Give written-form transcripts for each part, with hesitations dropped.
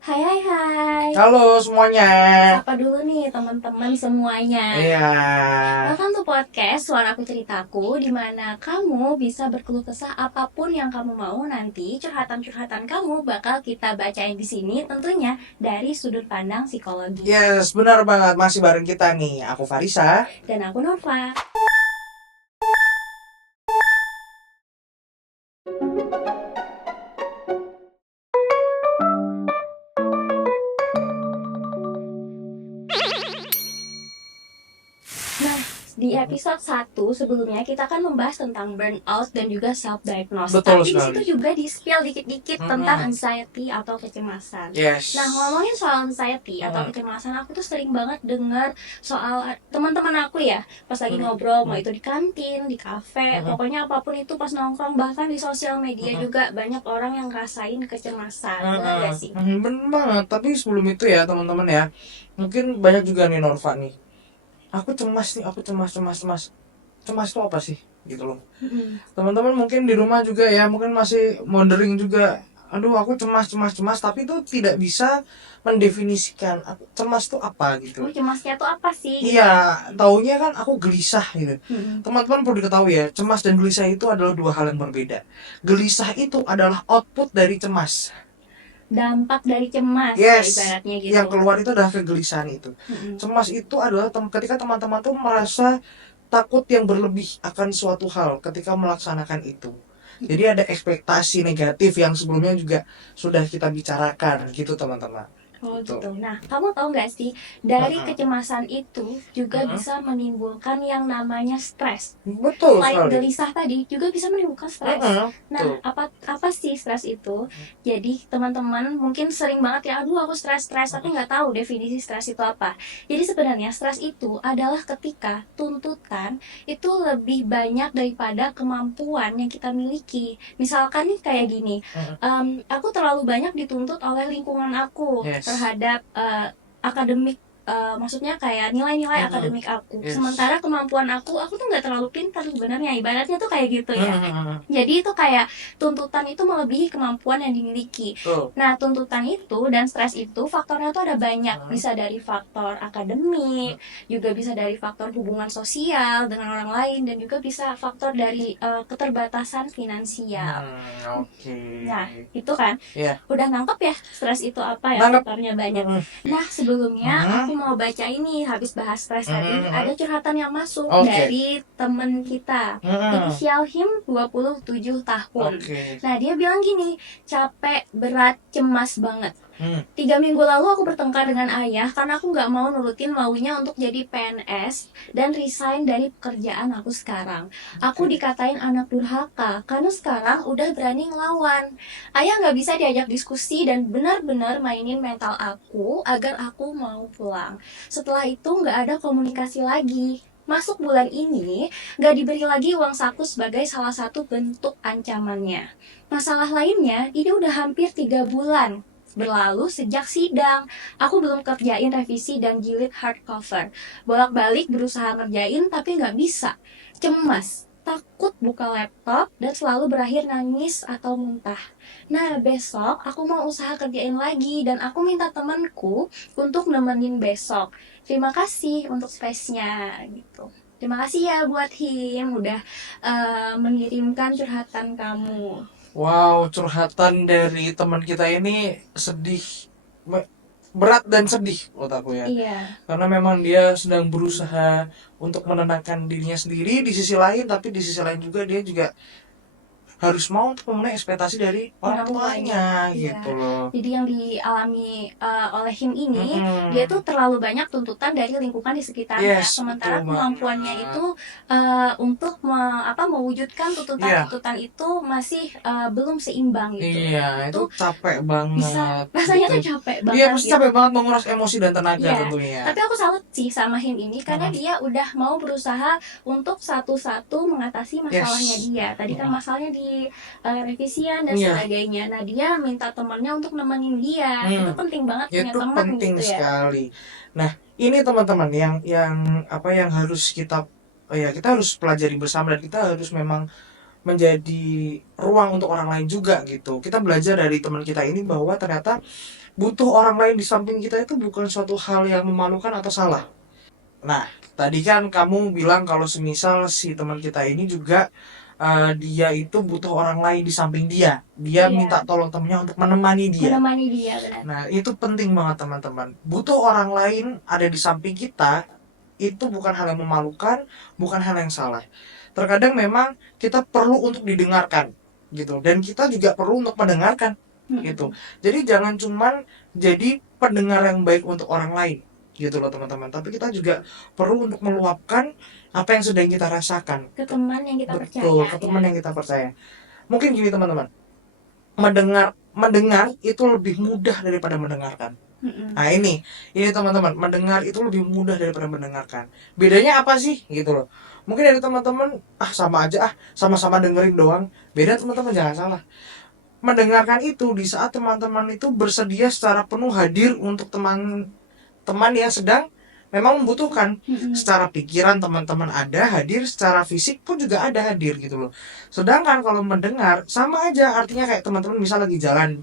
Hai hai hai. Halo semuanya. Sapa dulu nih teman-teman semuanya. Iya. Welcome to podcast Suaraku Ceritaku, di mana kamu bisa berkeluh kesah apapun yang kamu mau. Nanti curhatan-curhatan kamu bakal kita bacain di sini, tentunya dari sudut pandang psikologi. Yes, benar banget. Masih bareng kita nih. Aku Farisa. Dan aku Nova. Nah, di episode 1 sebelumnya kita kan membahas tentang burnout dan juga self diagnose. Betul Tapi di situ sekali. juga di-spill dikit-dikit tentang anxiety atau kecemasan. Yes. Nah, ngomongin soal anxiety atau kecemasan, aku tuh sering banget dengar soal teman-teman aku ya, pas lagi ngobrol, mau itu di kantin, di kafe, pokoknya apapun itu pas nongkrong, bahkan di sosial media juga banyak orang yang ngerasain kecemasan. Benar gak sih? Bener banget. Tapi sebelum itu ya teman-teman ya, mungkin banyak juga nih Norva nih. Aku cemas nih, aku cemas. Cemas itu apa sih? Gitu loh. Teman-teman mungkin di rumah juga ya, mungkin masih wondering juga. Aduh, aku cemas. Tapi itu tidak bisa mendefinisikan cemas itu apa gitu. Cemasnya tuh apa sih? Iya, taunya kan aku gelisah gitu. Mm-mm. Teman-teman perlu diketahui ya, cemas dan gelisah itu adalah dua hal yang berbeda. Gelisah itu adalah output dari cemas. Dampak dari cemas ya Yes, ibaratnya gitu. yang keluar itu adalah kegelisahan itu. Cemas itu adalah ketika teman-teman tuh merasa takut yang berlebih akan suatu hal ketika melaksanakan itu. Jadi ada ekspektasi negatif yang sebelumnya juga sudah kita bicarakan gitu teman-teman. Oh Gitu. gitu. Nah, kamu tahu nggak sih, dari kecemasan itu juga bisa menimbulkan yang namanya stres. Betul Selain sekali. gelisah tadi, juga bisa menimbulkan stres. Nah, Betul. apa sih stres itu? Jadi teman-teman mungkin sering banget ya, aduh aku stres, tapi nggak tahu definisi stres itu apa. Jadi sebenarnya stres itu adalah ketika tuntutan itu lebih banyak daripada kemampuan yang kita miliki. Misalkan nih kayak gini, aku terlalu banyak dituntut oleh lingkungan aku terhadap akademik, maksudnya kayak nilai-nilai akademik aku. Sementara kemampuan aku tuh nggak terlalu pintar sebenarnya, ibaratnya tuh kayak gitu ya. Jadi itu kayak tuntutan itu melebihi kemampuan yang dimiliki. Nah, tuntutan itu dan stres itu faktornya tuh ada banyak. Bisa dari faktor akademik, juga bisa dari faktor hubungan sosial dengan orang lain, dan juga bisa faktor dari keterbatasan finansial. Oke. Nah, itu kan udah nangkep ya stres itu apa ya, Nangkep. faktornya banyak. Nah, sebelumnya aku mau baca ini, habis bahas stres tadi, ada curhatan yang masuk dari temen kita. Inisial him 27 tahun. Nah, dia bilang gini, capek, berat, cemas banget. 3 minggu lalu aku bertengkar dengan ayah karena aku gak mau nurutin maunya untuk jadi PNS dan resign dari pekerjaan aku sekarang. Aku dikatain anak durhaka karena sekarang udah berani ngelawan. Ayah gak bisa diajak diskusi dan benar-benar mainin mental aku agar aku mau pulang. Setelah itu gak ada komunikasi lagi. Masuk bulan ini gak diberi lagi uang saku sebagai salah satu bentuk ancamannya. Masalah lainnya, ini udah hampir 3 bulan berlalu sejak sidang. Aku belum kerjain revisi dan jilid hardcover. Bolak-balik berusaha ngerjain tapi gak bisa. Cemas, takut buka laptop, dan selalu berakhir nangis atau muntah. Nah, besok aku mau usaha kerjain lagi dan aku minta temanku untuk nemenin besok. Terima kasih untuk space-nya gitu. Terima kasih ya buat Him udah mengirimkan curhatan kamu. Wow, curhatan dari teman kita ini sedih, berat dan sedih menurut aku ya. Iya. Karena memang dia sedang berusaha untuk menenangkan dirinya sendiri di sisi lain, tapi di sisi lain juga dia juga harus mau untuk memenuhi ekspektasi dari orang tuanya gitu loh. Jadi yang dialami oleh him ini, dia tuh terlalu banyak tuntutan dari lingkungan di sekitarnya. Sementara kemampuannya itu untuk mewujudkan tuntutan itu masih belum seimbang gitu. Iya, itu capek banget. Rasanya tuh capek banget. Iya, pasti capek banget menguras emosi dan tenaga tentunya. Tapi aku salut sih sama him ini karena dia udah mau berusaha untuk satu-satu mengatasi masalahnya dia. Tadi kan masalahnya di revisian dan sebagainya. Nah, dia minta temannya untuk nemenin dia. Itu penting banget punya teman penting gitu ya. sekali. Nah, ini teman-teman yang harus kita kita harus pelajari bersama, dan kita harus memang menjadi ruang untuk orang lain juga gitu. Kita belajar dari teman kita ini bahwa ternyata butuh orang lain di samping kita itu bukan suatu hal yang memalukan atau salah. Nah, tadi kan kamu bilang kalau semisal si teman kita ini juga dia itu butuh orang lain di samping dia. Dia minta tolong temennya untuk menemani dia. Benar. Nah, itu penting banget teman-teman. Butuh orang lain ada di samping kita, itu bukan hal yang memalukan, bukan hal yang salah. Terkadang memang kita perlu untuk didengarkan gitu, dan kita juga perlu untuk mendengarkan gitu. Jadi jangan cuman jadi pendengar yang baik untuk orang lain gitu loh teman-teman, tapi kita juga perlu untuk meluapkan apa yang sedang kita rasakan ke teman yang kita percaya. Betul, ke teman yang kita percaya. Mungkin gini teman-teman, mendengar itu lebih mudah daripada mendengarkan. Nah ini teman-teman, mendengar itu lebih mudah daripada mendengarkan. Bedanya apa sih gitu loh? Mungkin dari teman-teman sama aja sama-sama dengerin doang. Beda teman-teman, jangan salah. Mendengarkan itu di saat teman-teman itu bersedia secara penuh hadir untuk teman yang sedang memang membutuhkan. Secara pikiran teman-teman ada hadir, secara fisik pun juga ada hadir gitu loh. Sedangkan kalau mendengar sama aja, artinya kayak teman-teman misal lagi jalan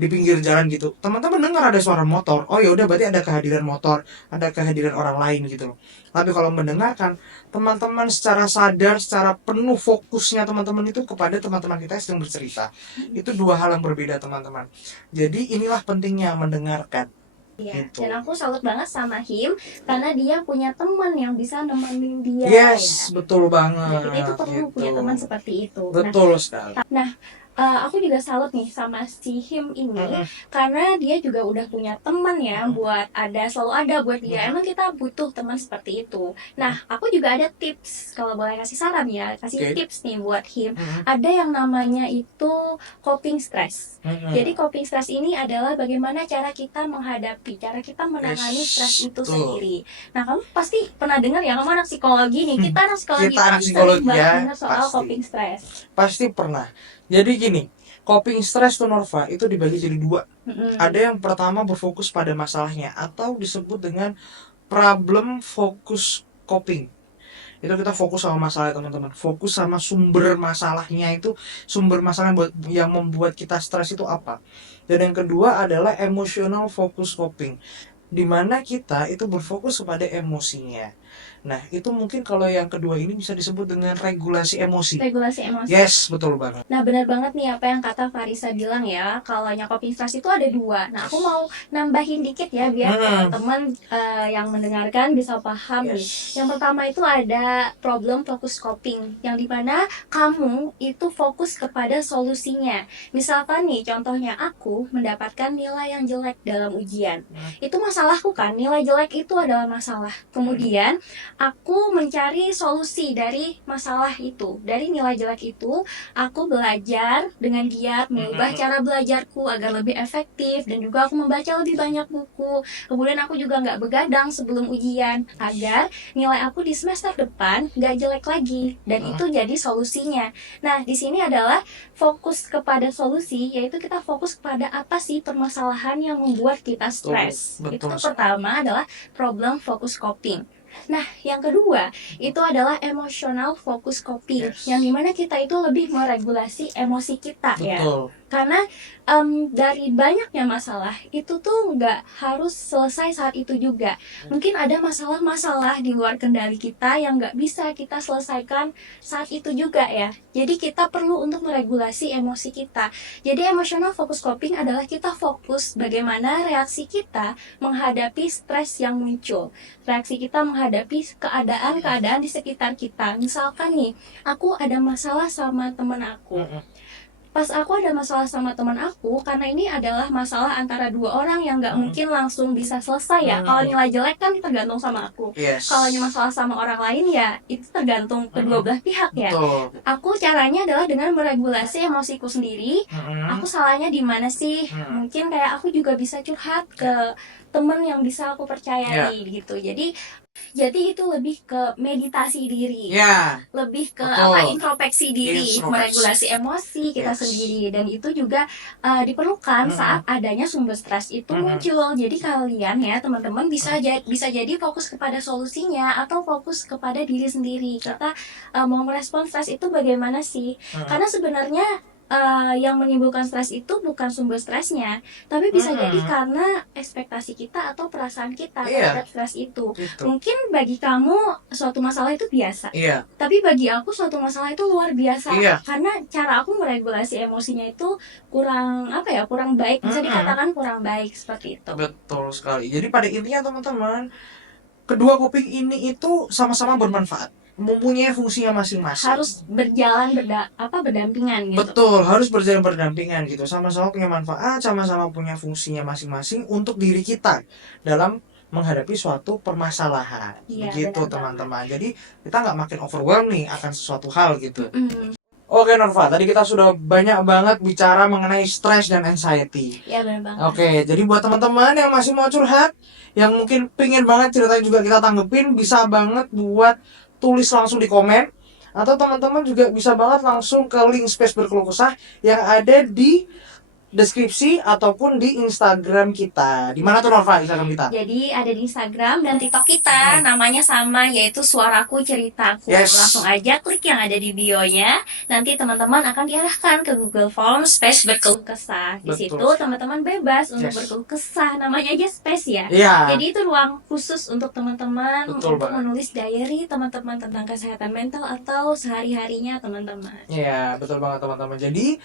di pinggir jalan gitu, teman-teman dengar ada suara motor, oh ya udah berarti ada kehadiran motor, ada kehadiran orang lain gitu loh. Tapi kalau mendengarkan, teman-teman secara sadar, secara penuh fokusnya teman-teman itu kepada teman-teman kita yang sedang bercerita. Itu dua hal yang berbeda teman-teman. Jadi inilah pentingnya mendengarkan. Gitu. Dan aku salut banget sama Him karena dia punya teman yang bisa nemenin dia. Yes, betul banget. Dan itu perlu punya teman seperti itu. Betul sekali. Nah, aku juga salut nih sama si Him ini karena dia juga udah punya teman ya, selalu ada buat dia. Emang kita butuh teman seperti itu. Nah, aku juga ada tips, kalau boleh kasih saran ya, tips nih buat Him. Ada yang namanya itu coping stress. Jadi coping stress ini adalah bagaimana cara kita menghadapi, cara kita menangani stres itu sendiri. Nah, kamu pasti pernah dengar ya, kamu anak psikologi nih, kita anak psikologi ya, soal coping stress. Pasti pernah. Jadi gini, coping stress tuh Norva itu dibagi jadi dua. Ada yang pertama berfokus pada masalahnya atau disebut dengan problem focus coping. Itu kita fokus sama masalah teman-teman, fokus sama sumber masalahnya, itu sumber masalah yang membuat kita stres itu apa. Dan yang kedua adalah emotional focus coping, dimana kita itu berfokus kepada emosinya. Nah, itu mungkin kalau yang kedua ini bisa disebut dengan regulasi emosi. Yes, betul banget. Nah, benar banget nih apa yang kata Farisa bilang ya, kalau coping stress itu ada dua. Nah, aku mau nambahin dikit ya biar teman-teman yang mendengarkan bisa paham nih. Yang pertama itu ada problem focus coping, yang dimana kamu itu fokus kepada solusinya. Misalkan nih, contohnya aku mendapatkan nilai yang jelek dalam ujian. Itu masalahku kan, nilai jelek itu adalah masalah. Kemudian aku mencari solusi dari masalah itu, dari nilai jelek itu. Aku belajar dengan giat, mengubah cara belajarku agar lebih efektif, dan juga aku membaca lebih banyak buku. Kemudian aku juga nggak begadang sebelum ujian agar nilai aku di semester depan nggak jelek lagi, dan itu jadi solusinya. Nah, di sini adalah fokus kepada solusi, yaitu kita fokus kepada apa sih permasalahan yang membuat kita stres. Itu pertama adalah problem focus coping. Nah, yang kedua itu adalah emotional focus coping, yang dimana kita itu lebih meregulasi emosi kita. Ya. Karena dari banyaknya masalah itu tuh nggak harus selesai saat itu juga. Mungkin ada masalah-masalah di luar kendali kita yang nggak bisa kita selesaikan saat itu juga ya. Jadi kita perlu untuk meregulasi emosi kita. Jadi emotional focus coping adalah kita fokus bagaimana reaksi kita menghadapi stres yang muncul. Reaksi kita menghadapi keadaan-keadaan di sekitar kita. Misalkan nih, aku ada masalah sama teman aku. Pas aku ada masalah sama teman aku, karena ini adalah masalah antara dua orang yang nggak mungkin langsung bisa selesai ya. Kalau nilai jelek kan tergantung sama aku. Kalau masalah sama orang lain ya itu tergantung kedua belah pihak ya. Aku caranya adalah dengan meregulasi emosiku sendiri. Aku salahnya di mana sih? Mungkin kayak aku juga bisa curhat ke teman yang bisa aku percayai gitu. Jadi itu lebih ke meditasi diri, lebih ke introspeksi diri, meregulasi emosi kita sendiri, dan itu juga diperlukan saat adanya sumber stres itu muncul. Jadi kalian ya teman-teman bisa jadi fokus kepada solusinya atau fokus kepada diri sendiri. Kita mau merespon stres itu bagaimana sih? Karena sebenarnya yang menimbulkan stres itu bukan sumber stresnya, tapi bisa jadi karena ekspektasi kita atau perasaan kita terhadap stres itu. Mungkin bagi kamu suatu masalah itu biasa, tapi bagi aku suatu masalah itu luar biasa, karena cara aku meregulasi emosinya itu kurang baik, bisa dikatakan kurang baik seperti itu. Betul sekali. Jadi pada intinya teman-teman, kedua kuping ini itu sama-sama bermanfaat, mempunyai fungsinya masing-masing. Harus berjalan berdampingan gitu. Betul, harus berjalan berdampingan gitu. Sama-sama punya manfaat, sama-sama punya fungsinya masing-masing untuk diri kita dalam menghadapi suatu permasalahan. Begitu teman-teman. Jadi kita nggak makin overwhelmed nih akan sesuatu hal gitu. Oke Norva, tadi kita sudah banyak banget bicara mengenai stres dan anxiety. Ya benar banget. Oke, jadi buat teman-teman yang masih mau curhat, yang mungkin pengen banget ceritanya juga kita tanggepin, bisa banget buat tulis langsung di komen, atau teman-teman juga bisa banget langsung ke link space berkeluh kesah yang ada di deskripsi ataupun di Instagram kita. Di mana tuh Norva Instagram kita? Jadi ada di Instagram dan TikTok kita, namanya sama, yaitu Suaraku Ceritaku. Langsung aja klik yang ada di bio-nya. Nanti teman-teman akan diarahkan ke Google Form space berkeluh kesah. Di situ teman-teman bebas untuk berkeluh kesah. Namanya aja space ya. Jadi itu ruang khusus untuk teman-teman untuk menulis diary teman-teman tentang kesehatan mental atau sehari-harinya teman-teman. Iya, betul banget teman-teman. Jadi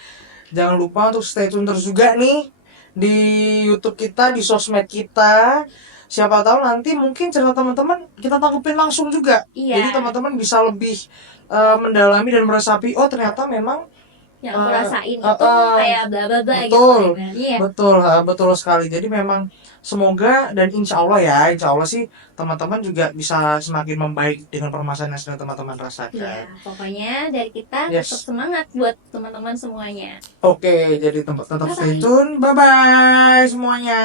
jangan lupa untuk stay tune terus juga nih di YouTube kita, di sosmed kita. Siapa tahu nanti mungkin cerita teman-teman kita tanggepin langsung juga. Jadi teman-teman bisa lebih mendalami dan meresapi, oh ternyata memang yang aku rasain itu kayak bla bla bla gitu. Betul sekali. Jadi memang semoga dan insya Allah sih teman-teman juga bisa semakin membaik dengan permasalahan yang sedang teman-teman rasakan. Pokoknya dari kita tetap semangat buat teman-teman semuanya. Oke, jadi tetap stay tune. Bye bye semuanya.